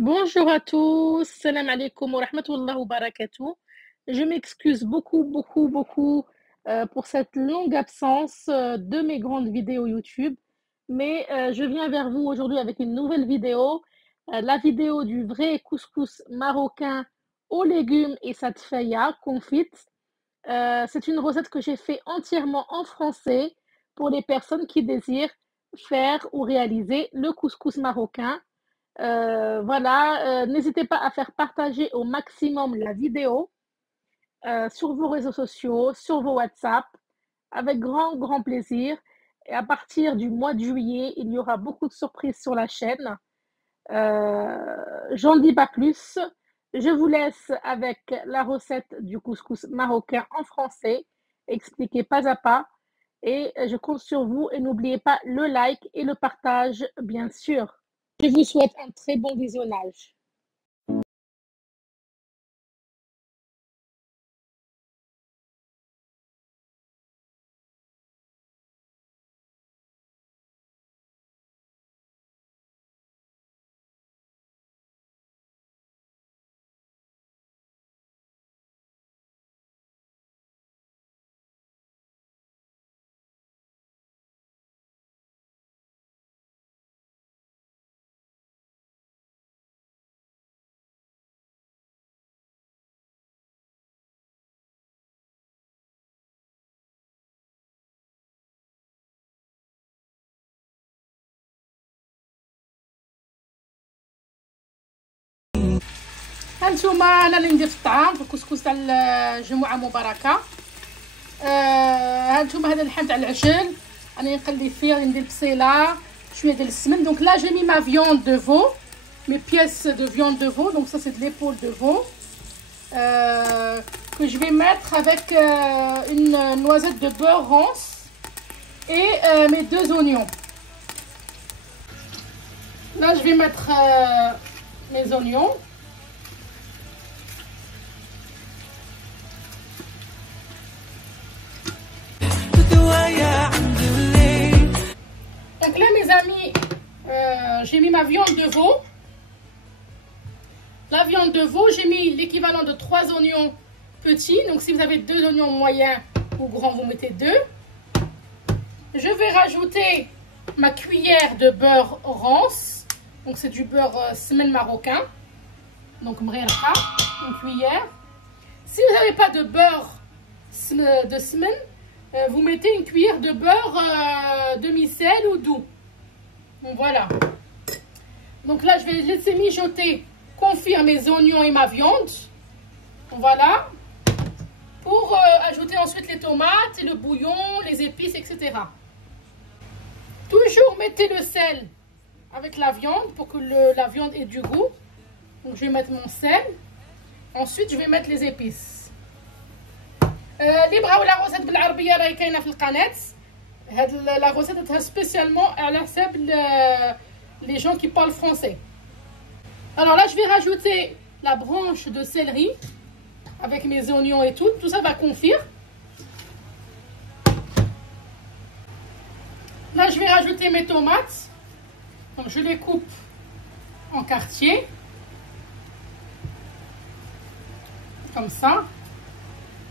Bonjour à tous, salam alaikum wa rahmatullahi wa barakatuh. Je m'excuse beaucoup pour cette longue absence de mes grandes vidéos YouTube, mais je viens vers vous aujourd'hui avec une nouvelle vidéo, la vidéo du vrai couscous marocain aux légumes et satfaya confite. C'est une recette que j'ai fait entièrement en français pour les personnes qui désirent faire ou réaliser le couscous marocain. Voilà, n'hésitez pas à faire partager au maximum la vidéo sur vos réseaux sociaux, sur vos WhatsApp, avec grand plaisir. Et à partir du mois de juillet, il y aura beaucoup de surprises sur la chaîne. J'en dis pas plus. Je vous laisse avec la recette du couscous marocain en français, expliquée pas à pas. Et je compte sur vous. Et n'oubliez pas le like et le partage, bien sûr. Je vous souhaite un très bon visionnage. هانتوما انا اللي ندير في الطعام في الكسكس تاع الجمعه مباركه. هانتوما هذا اللحم تاع العجل راني نقلي فيه، راني ندير بصيله شويه ديال السمن. دونك لا جي مي ما فيوند دو فو، مي بيس دو فيوند دو فو. دونك ça c'est de l'épaule de veau que je vais mettre avec une noisette de beurre rance et mes 2 oignons. Là je vais mettre mes oignons. Donc là mes amis, j'ai mis ma viande de veau. La viande de veau, j'ai mis l'équivalent de 3 oignons petits. Donc si vous avez 2 oignons moyens ou grands, vous mettez 2. Je vais rajouter ma cuillère de beurre rance. Donc c'est du beurre semen marocain. Donc mrerka, une cuillère. Si vous n'avez pas de beurre de semen, vous mettez une cuillère de beurre demi-sel ou doux. Donc voilà. Donc là je vais laisser mijoter, confire mes oignons et ma viande. Voilà. Pour ajouter ensuite les tomates, et le bouillon, les épices, etc. Toujours mettez le sel avec la viande pour que la viande ait du goût. Donc je vais mettre mon sel. Ensuite je vais mettre les épices. اللي بغاو لا غوسيت بالعربيه راهي كاينه في القناه. هاد لا غوسيت تاعها سبيسيالمون على حساب les gens qui parlent français. Alors là je vais rajouter la branche de céleri avec mes oignons et tout ça va confire. Là je vais rajouter mes tomates. Donc je les coupe en quartiers comme ça.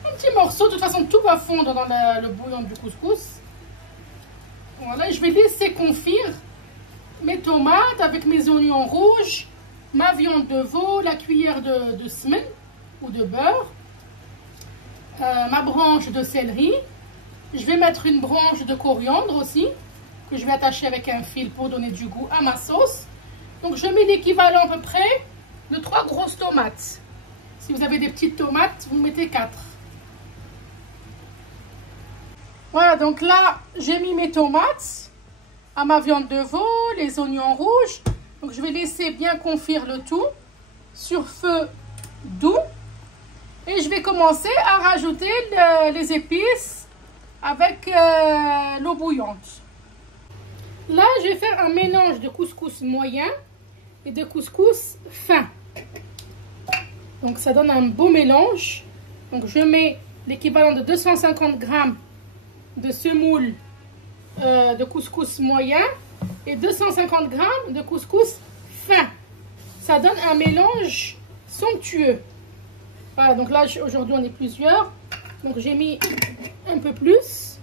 Un petit morceau, de toute façon tout va fondre dans le bouillon du couscous. Voilà, je vais laisser confire mes tomates avec mes oignons rouges, ma viande de veau, la cuillère de semen ou de beurre, ma branche de céleri. Je vais mettre une branche de coriandre aussi, que je vais attacher avec un fil pour donner du goût à ma sauce. Donc je mets l'équivalent à peu près de 3 grosses tomates. Si vous avez des petites tomates, vous mettez 4. Voilà, donc là, j'ai mis mes tomates à ma viande de veau, les oignons rouges. Donc je vais laisser bien confire le tout sur feu doux. Et je vais commencer à rajouter les épices avec l'eau bouillante. Là, je vais faire un mélange de couscous moyen et de couscous fin. Donc ça donne un beau mélange. Donc je mets l'équivalent de 250 grammes de semoule de couscous moyen et 250 grammes de couscous fin. ça donne un mélange somptueux. Voilà, donc là aujourd'hui on est plusieurs, donc j'ai mis un peu plus.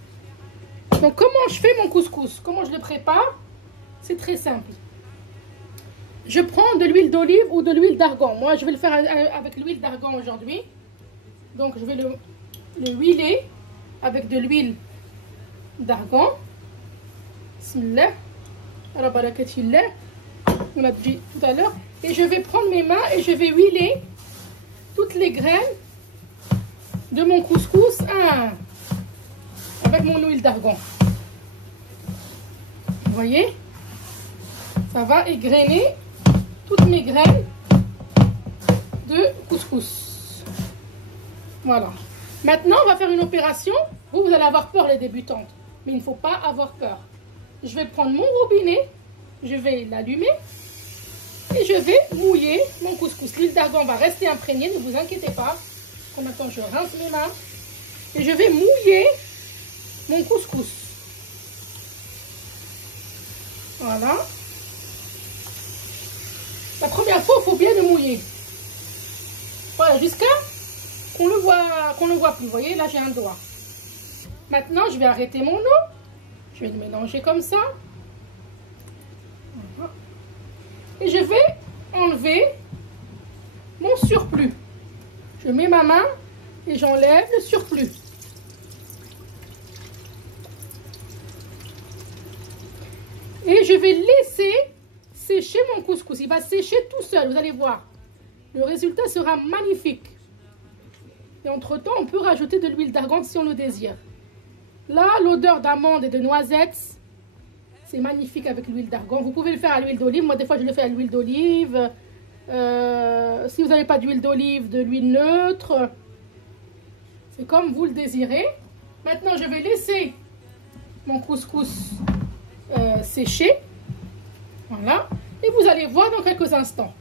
Donc comment je fais mon couscous, comment je le prépare? C'est très simple. Je prends de l'huile d'olive ou de l'huile d'argan. Moi je vais le faire avec l'huile d'argan aujourd'hui. Donc je vais le huiler avec de l'huile d'argan. Bismillah. Alors barakatillah. On l'a dit tout à l'heure. Et je vais prendre mes mains et je vais huiler toutes les graines de mon couscous avec mon huile d'argan. Vous voyez? Ça va égrener toutes mes graines de couscous. Voilà. Maintenant, on va faire une opération. Vous allez avoir peur, les débutantes. Mais il ne faut pas avoir peur. Je vais prendre mon robinet. Je vais l'allumer. Et je vais mouiller mon couscous. L'huile d'argan va rester imprégnée, ne vous inquiétez pas. Maintenant, je rince mes mains. Et je vais mouiller mon couscous. Voilà. La première fois, il faut bien le mouiller. Voilà, jusqu'à qu'on le voit plus. Vous voyez, là, j'ai un doigt. Maintenant, je vais arrêter mon eau. Je vais le mélanger comme ça. Voilà. Et je vais enlever mon surplus. Je mets ma main et j'enlève le surplus. Et je vais laisser sécher mon couscous. Il va sécher tout seul, vous allez voir. Le résultat sera magnifique. Et entre-temps, on peut rajouter de l'huile d'argan si on le désire. Là, l'odeur d'amande et de noisettes, c'est magnifique avec l'huile d'argan. Vous pouvez le faire à l'huile d'olive. Moi, des fois, je le fais à l'huile d'olive. Si vous n'avez pas d'huile d'olive, de l'huile neutre. C'est comme vous le désirez. Maintenant, je vais laisser mon couscous sécher. Voilà. Et vous allez voir dans quelques instants.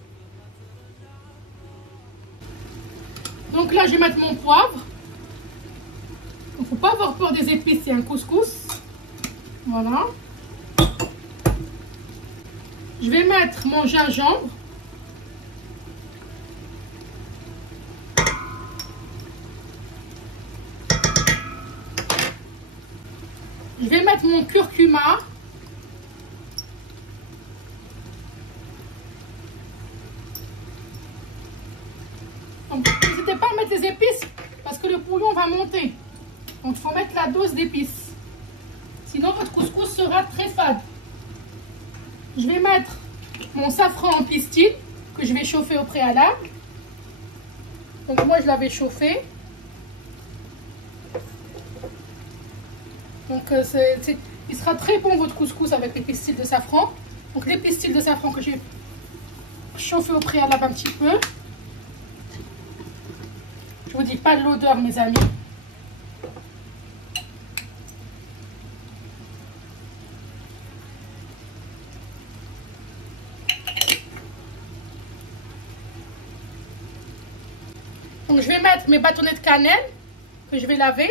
Donc là, je vais mettre mon poivre. Il ne faut pas avoir peur des épices, c'est un couscous. Voilà. Je vais mettre mon gingembre. Je vais mettre mon curcuma. N'hésitez pas à mettre les épices parce que le bouillon va monter. Donc il faut mettre la dose d'épices. Sinon votre couscous sera très fade. Je vais mettre mon safran en pistil que je vais chauffer au préalable. Donc moi je l'avais chauffé. Donc il sera très bon votre couscous avec les pistils de safran. Donc les pistils de safran que j'ai chauffé au préalable un petit peu. Je vous dis pas de l'odeur mes amis. Donc je vais mettre mes bâtonnets de cannelle que je vais laver.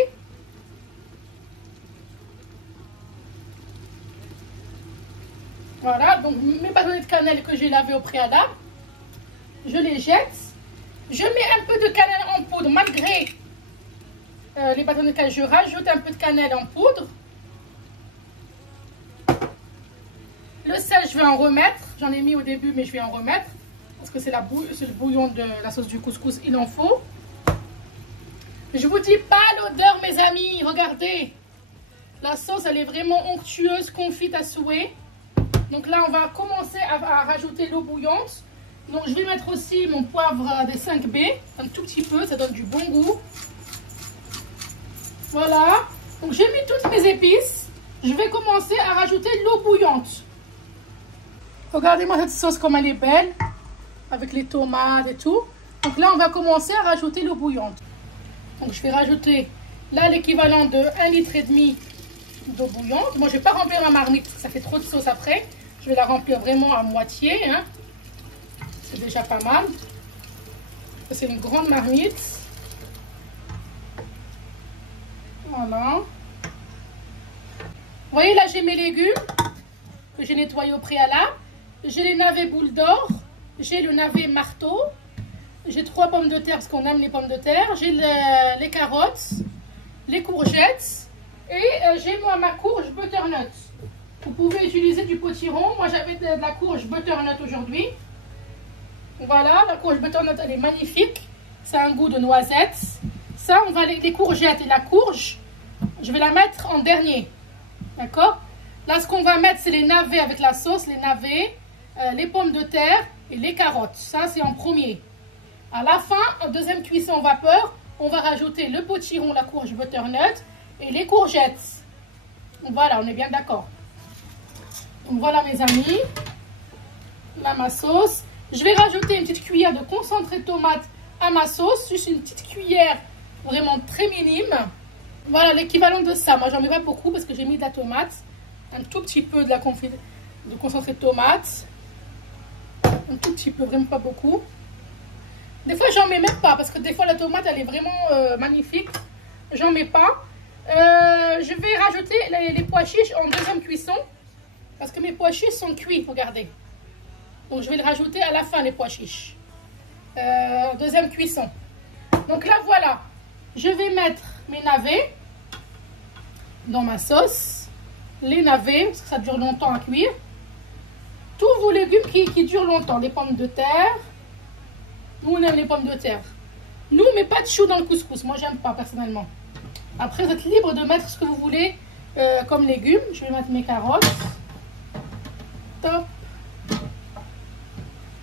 Voilà, donc mes bâtonnets de cannelle que j'ai lavés au préalable, je les jette. Je mets un peu de cannelle en poudre, malgré les bâtonnets de cannelle, je rajoute un peu de cannelle en poudre. Le sel, je vais en remettre. J'en ai mis au début, mais je vais en remettre. Parce que c'est le bouillon de la sauce du couscous, il en faut. Je vous dis pas l'odeur, mes amis. Regardez. La sauce, elle est vraiment onctueuse, confite à souhait. Donc là, on va commencer à rajouter l'eau bouillante. Donc je vais mettre aussi mon poivre des 5B. Un tout petit peu, ça donne du bon goût. Voilà. Donc j'ai mis toutes mes épices. Je vais commencer à rajouter l'eau bouillante. Regardez-moi cette sauce comme elle est belle. Avec les tomates et tout. Donc là, on va commencer à rajouter l'eau bouillante. Donc je vais rajouter là l'équivalent de 1,5 litre d'eau bouillante. Moi, je ne vais pas remplir ma marmite parce que ça fait trop de sauce après. Je vais la remplir vraiment à moitié. Hein. C'est déjà pas mal. C'est une grande marmite. Voilà. Vous voyez, là, j'ai mes légumes que j'ai nettoyés au préalable. J'ai les navets boules d'or. j'ai le navet marteau, j'ai 3 pommes de terre parce qu'on aime les pommes de terre, j'ai les carottes, les courgettes et j'ai moi ma courge butternut. Vous pouvez utiliser du potiron, moi j'avais de la courge butternut aujourd'hui. Voilà, la courge butternut elle est magnifique, ça a un goût de noisette. Ça on va les courgettes et la courge, je vais la mettre en dernier, d'accord? Là ce qu'on va mettre c'est les navets avec la sauce, les navets, les pommes de terre et les carottes, ça c'est en premier. À la fin, en deuxième cuisson vapeur, on va rajouter le potiron, la courge butternut et les courgettes. Voilà, on est bien d'accord. Donc voilà mes amis, là ma sauce. Je vais rajouter une petite cuillère de concentré de tomate à ma sauce, juste une petite cuillère vraiment très minime. Voilà l'équivalent de ça. Moi j'en mets pas beaucoup parce que j'ai mis de la tomate, un tout petit peu de concentré de tomate, un tout petit peu, vraiment pas beaucoup. Des fois j'en mets même pas parce que des fois la tomate elle est vraiment magnifique. J'en mets pas. Je vais rajouter les pois chiches en deuxième cuisson parce que mes pois chiches sont cuits, regardez. Donc je vais le rajouter à la fin les pois chiches. Deuxième cuisson. Donc là voilà, je vais mettre mes navets dans ma sauce. Les navets, parce que ça dure longtemps à cuire. Tous vos légumes qui durent longtemps. Les pommes de terre. Nous on aime les pommes de terre. Nous on met pas de chou dans le couscous. Moi j'aime pas personnellement. Après vous êtes libre de mettre ce que vous voulez comme légumes. Je vais mettre mes carottes. Top.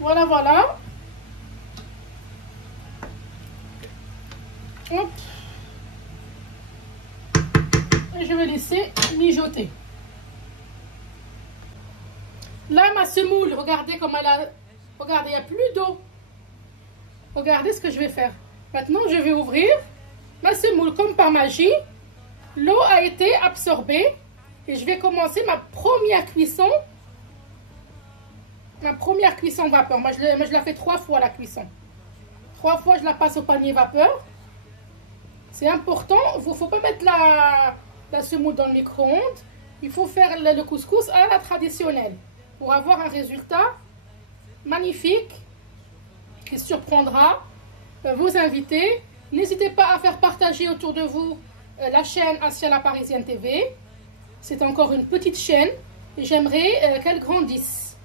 Voilà, voilà. Hop. Et je vais laisser mijoter. Là, ma semoule, regardez comme elle a... Regardez, il n'y a plus d'eau. Regardez ce que je vais faire. Maintenant, je vais ouvrir ma semoule. Comme par magie, l'eau a été absorbée. Et je vais commencer ma première cuisson. Ma première cuisson vapeur. Moi, je la fais 3 fois la cuisson. 3 fois, je la passe au panier vapeur. C'est important. Il ne faut pas mettre la semoule dans le micro-ondes. Il faut faire le couscous à la traditionnelle. Pour avoir un résultat magnifique qui surprendra vos invités. N'hésitez pas à faire partager autour de vous la chaîne Assia la Parisienne TV. C'est encore une petite chaîne et j'aimerais qu'elle grandisse.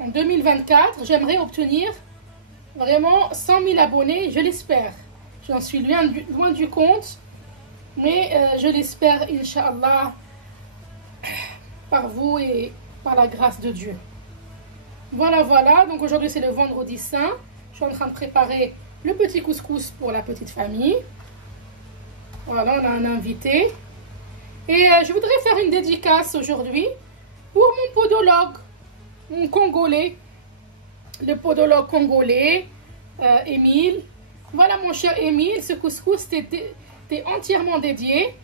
En 2024, j'aimerais obtenir vraiment 100 000 abonnés, je l'espère. J'en suis loin du compte, mais je l'espère, Inch'Allah, par vous et par la grâce de Dieu. Voilà, voilà. Donc aujourd'hui, c'est le vendredi saint. Je suis en train de préparer le petit couscous pour la petite famille. Voilà, on a un invité. Et je voudrais faire une dédicace aujourd'hui pour mon podologue, mon Congolais. Le podologue congolais, Émile. Voilà mon cher Émile, ce couscous t'est entièrement dédié.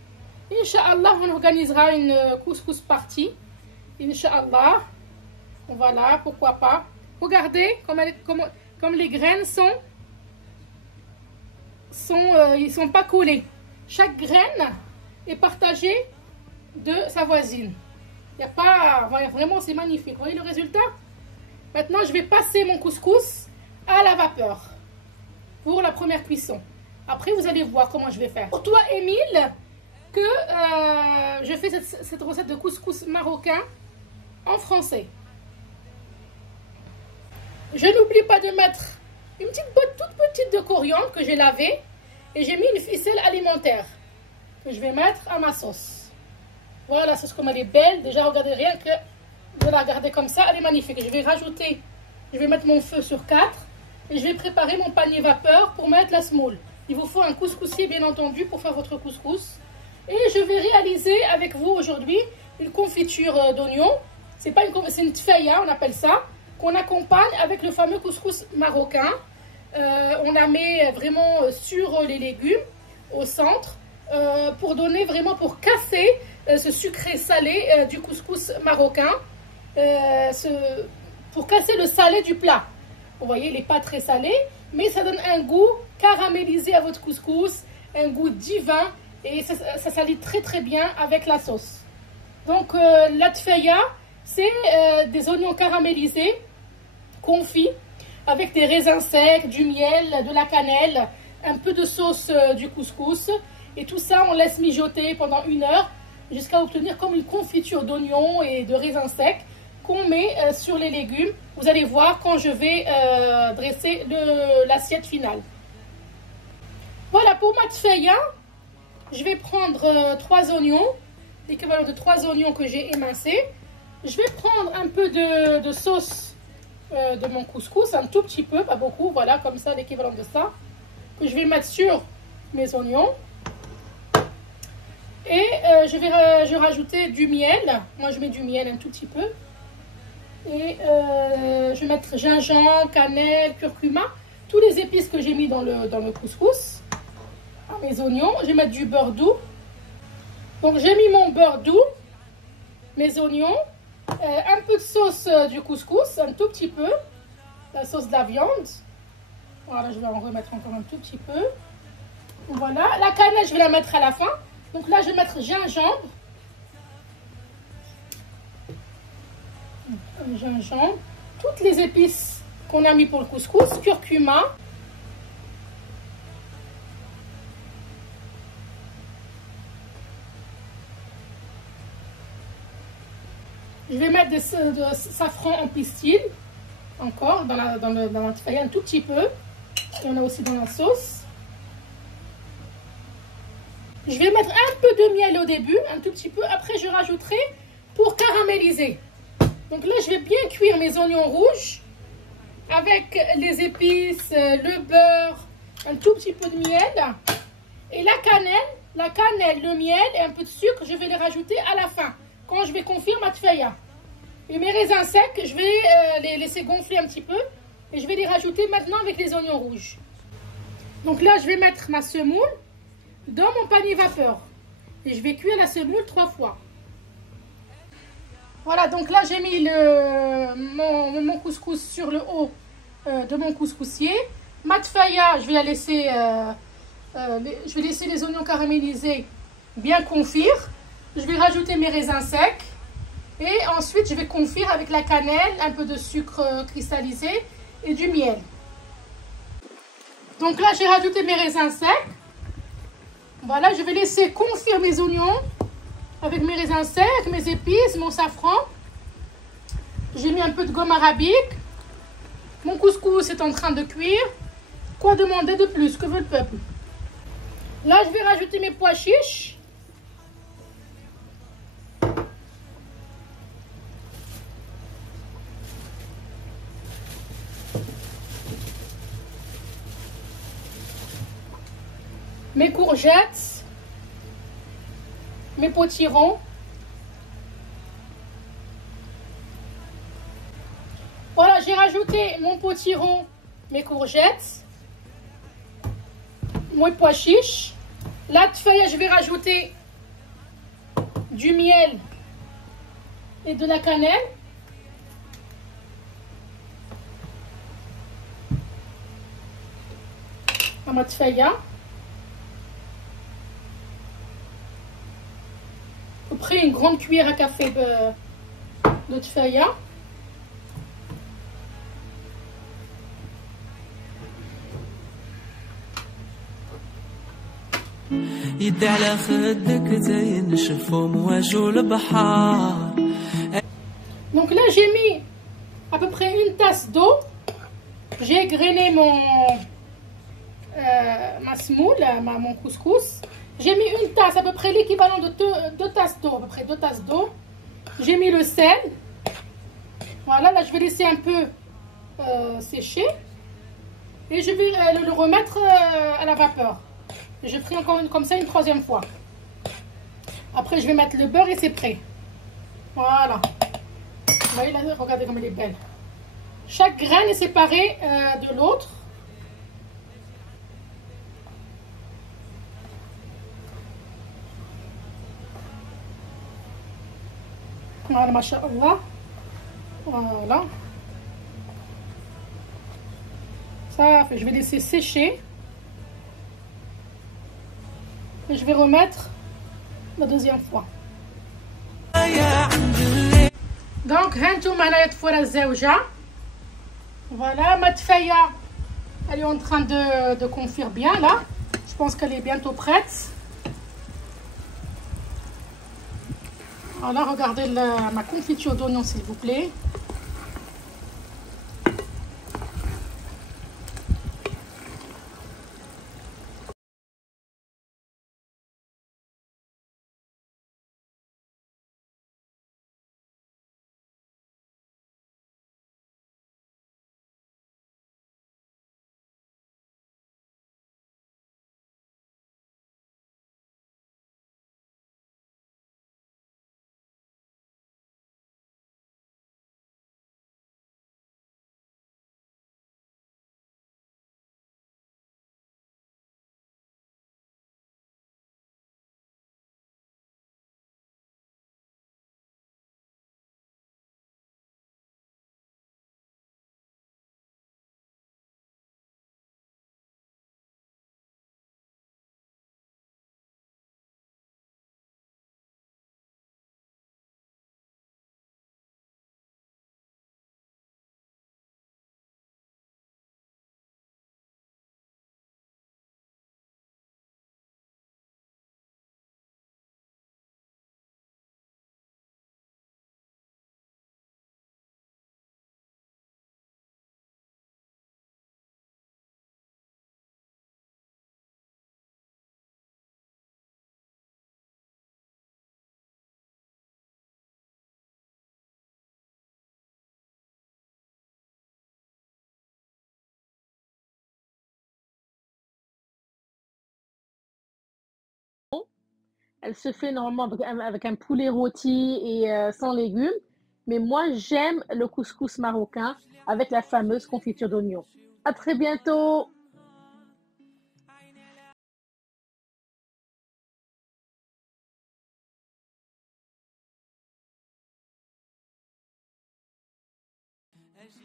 Inch'Allah, on organisera une couscous party. Inch'Allah. Voilà, pourquoi pas. Regardez comme les graines ils sont pas collés. Chaque graine est partagée de sa voisine. Il y a pas, vraiment c'est magnifique. Vous voyez le résultat? Maintenant, je vais passer mon couscous à la vapeur pour la première cuisson. Après, vous allez voir comment je vais faire. Pour toi, Émile, que je fais cette recette de couscous marocain en français. Je n'oublie pas de mettre une petite botte toute petite de coriandre que j'ai lavée et j'ai mis une ficelle alimentaire que je vais mettre à ma sauce. Voilà la sauce comme elle est belle. Déjà, regardez rien que de la regarder comme ça, elle est magnifique. Je vais mettre mon feu sur 4 et je vais préparer mon panier vapeur pour mettre la semoule. Il vous faut un couscoussier bien entendu pour faire votre couscous. Et je vais réaliser avec vous aujourd'hui une confiture d'oignon. C'est une tfeya, on appelle ça, qu'on accompagne avec le fameux couscous marocain. On la met vraiment sur les légumes au centre pour casser ce sucré salé du couscous marocain, pour casser le salé du plat. Vous voyez, il n'est pas très salé, mais ça donne un goût caramélisé à votre couscous, un goût divin, et ça s'allie très très bien avec la sauce. Donc la tfeya, c'est des oignons caramélisés, confits, avec des raisins secs, du miel, de la cannelle, un peu de sauce du couscous. Et tout ça, on laisse mijoter pendant 1 heure jusqu'à obtenir comme une confiture d'oignons et de raisins secs qu'on met sur les légumes. Vous allez voir quand je vais dresser l'assiette finale. Voilà, pour ma tfeya, je vais prendre 3 oignons, l'équivalent de 3 oignons que j'ai émincés. Je vais prendre un peu de sauce de mon couscous, un tout petit peu, pas beaucoup, voilà, comme ça, l'équivalent de ça, que je vais mettre sur mes oignons. Et je vais rajouter du miel. Moi, je mets du miel un tout petit peu. Et je vais mettre gingembre, cannelle, curcuma, tous les épices que j'ai mis dans le couscous. À mes oignons. Je vais mettre du beurre doux. Donc, j'ai mis mon beurre doux, mes oignons, un peu de sauce du couscous, un tout petit peu, la sauce de la viande. Voilà, je vais en remettre encore un tout petit peu. Voilà, la cannelle, je vais la mettre à la fin. Donc là, je vais mettre gingembre. Gingembre. Toutes les épices qu'on a mis pour le couscous. Curcuma. Je vais mettre de safran en pistil. Encore dans la tfeya, un tout petit peu. Et on a aussi dans la sauce. Je vais mettre un peu de miel au début, un tout petit peu. Après, je rajouterai pour caraméliser. Donc là, je vais bien cuire mes oignons rouges avec les épices, le beurre, un tout petit peu de miel. Et la cannelle, le miel et un peu de sucre, je vais les rajouter à la fin, quand je vais confire ma tfeya. Et mes raisins secs, je vais les laisser gonfler un petit peu. Et je vais les rajouter maintenant avec les oignons rouges. Donc là, je vais mettre ma semoule dans mon panier vapeur. Et je vais cuire la semoule 3 fois. Voilà, donc là, j'ai mis mon couscous sur le haut de mon couscoussier. Ma tfeya, je vais la laisser... je vais laisser les oignons caramélisés bien confire. Je vais rajouter mes raisins secs. Et ensuite, je vais confire avec la cannelle, un peu de sucre cristallisé et du miel. Donc là, j'ai rajouté mes raisins secs. Voilà, je vais laisser confire mes oignons avec mes raisins secs, mes épices, mon safran. J'ai mis un peu de gomme arabique. Mon couscous est en train de cuire. Quoi demander de plus? Que veut le peuple? Là, je vais rajouter mes pois chiches. Mes courgettes, mes potirons. Voilà, j'ai rajouté mon potiron, mes courgettes, mes pois chiches. La tfeya, je vais rajouter du miel et de la cannelle. À ma tfeya. À peu près une grande cuillère à café de tfeya. Donc là j'ai mis à peu près une tasse d'eau. J'ai grainé ma semoule, mon couscous. J'ai mis une tasse, à peu près l'équivalent de 2 tasses d'eau, à peu près 2 tasses d'eau. J'ai mis le sel. Voilà, là je vais laisser un peu sécher. Et je vais le remettre à la vapeur. Je ferai encore comme ça une 3e fois. Après, je vais mettre le beurre et c'est prêt. Voilà. Vous voyez là, regardez comme elle est belle. Chaque graine est séparée de l'autre. Voilà, masha'Allah. Voilà. Ça, je vais laisser sécher. Et je vais remettre la 2e fois. Donc, هانتم معنا تفورة الزوجة. Voilà, ma tfaya, elle est en train de confire bien là. Je pense qu'elle est bientôt prête. Voilà, regardez ma confiture d'oignon, s'il vous plaît. Elle se fait normalement avec un poulet rôti et sans légumes. Mais moi, j'aime le couscous marocain avec la fameuse confiture d'oignon. À très bientôt!